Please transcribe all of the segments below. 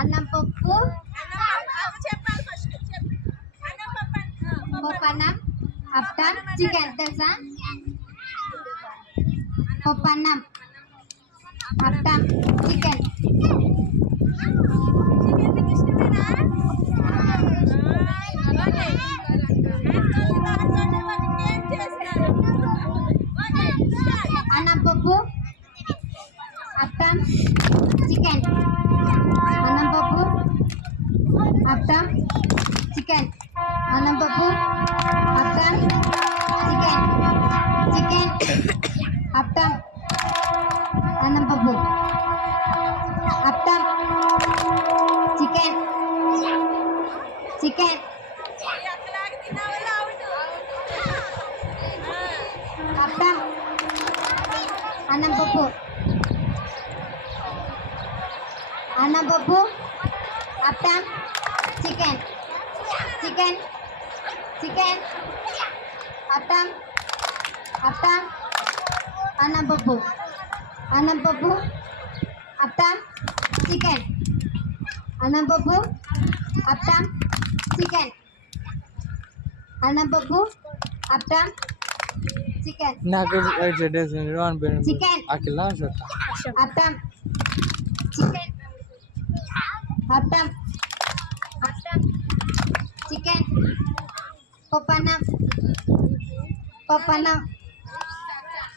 అన్నం పప్పు పప్పు అన్నం అప్టన్ చికెన్ తెలుసా పప్పు అన్నం అప్టన్ చికెన్ అన్నం పప్పు అప్టన్ చికెన్ అన్నం పప్పు After chicken. Anam papu. After chicken. Chicken. After anam papu. After chicken. Chicken. After anam papu. Anam papu. After chicken chicken chicken Upton Upton అన్నం పప్పు అన్నం పప్పు అప్టన్ చికెన్ అన్నం పప్పు అప్టన్ చికెన్ అన్నం పప్పు అప్టన్ చికెన్ నాకు డేస్ అని పేరు చికెన్ అఖిల అశోక్ అత్తం చికెన్ అత్తం పప్పన్నం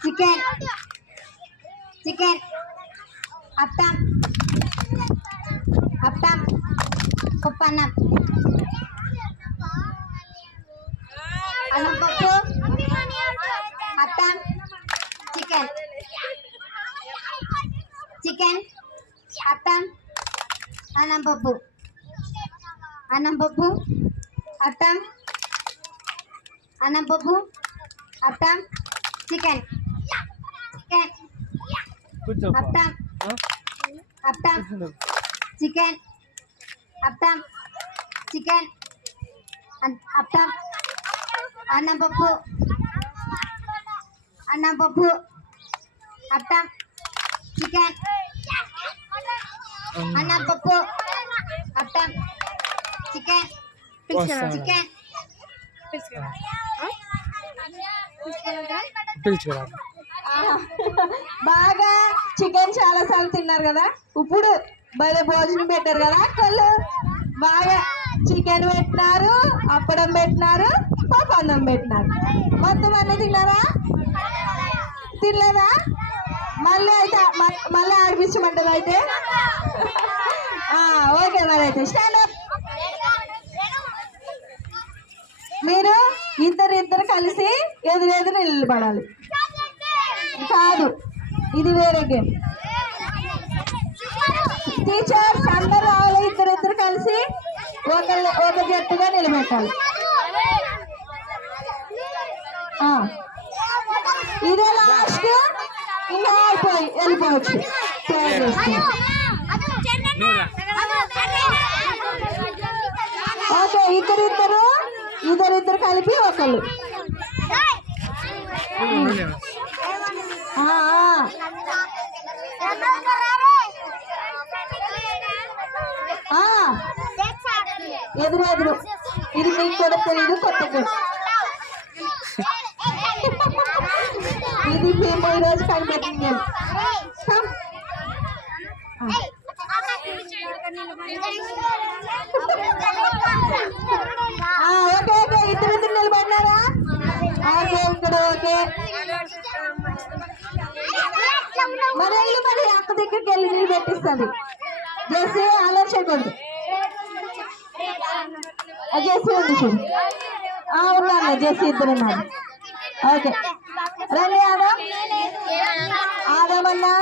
చికెన్ చికెన్ అత్తం అత్తం పప్పన్నం అన్నం పప్పు అత్తం చికెన్ చికెన్ అత్తం అన్నం పప్పు అన్నం పప్పు అత్తం అన్నం పప్పు అత్తం చికెన్. చికెన్. అత్తం. అత్తం. చికెన్. అత్తం. చికెన్. అత్తం. అన్నం పప్పు. అన్నం పప్పు. అత్తం. చికెన్. అన్నం పప్పు. అత్తం. చికెన్. చికెన్. పిలుచుకురా బాగా చికెన్ చాలా సార్లు తిన్నారు కదా? ఇప్పుడు భలే భోజనం పెట్టారు కదా అక్కలు? బాగా చికెన్ పెట్టినారు అప్పడం పెట్టినారు పప్పన్నం పెట్టినారు. మొత్తం అన్ని తిన్నారా? తినలేదా? మళ్ళీ అయితే మ- మళ్ళీ ఆడిపించమంటారు అయితే? ఓకే మరి అయితే. Stand up. మీరు? ఇద్దరు ఇద్దరు కలిసి ఎదురెదురు నిలబడాలి కాదు ఇది వేరే గేమ్. టీచర్స్ అందరు రావాలి ఇద్దరు ఇద్దరు కలిసి ఒకళ్ళు ఒక జట్టుగా నిలబెట్టాలి. ఇదే లాస్ట్ ఇంకా అయిపోయి వెళ్ళిపోవచ్చు తయారు చేసుకుని. ఓకే ఇద్దరు ఇద్దరు ఇద్దరిద్దరు కలిపి ఒకళ్ళు. ఆ, ఎదురు ఎదురు ఇది మీకు కూడా తెలియదు కొత్త ఇది మేము ఈ రోజు కనిపెట్టింది. Thank you ఓకే ఓకే ఇద్దరు ఇద్దరు నిలబడినారా ఓకే మన ఇల్లు మరి అక్క దగ్గరికి వెళ్ళి నీళ్ళు నిలబెట్టిస్తుంది చేసి ఆలోచించకూడదు ఆ జెస్సీ ఉంది చూడు. ఆ, ఉన్నాను జెస్సీ ఇద్దరు ఉన్నారు. ఓకే. రండి ఆదా. ఆదామన్నా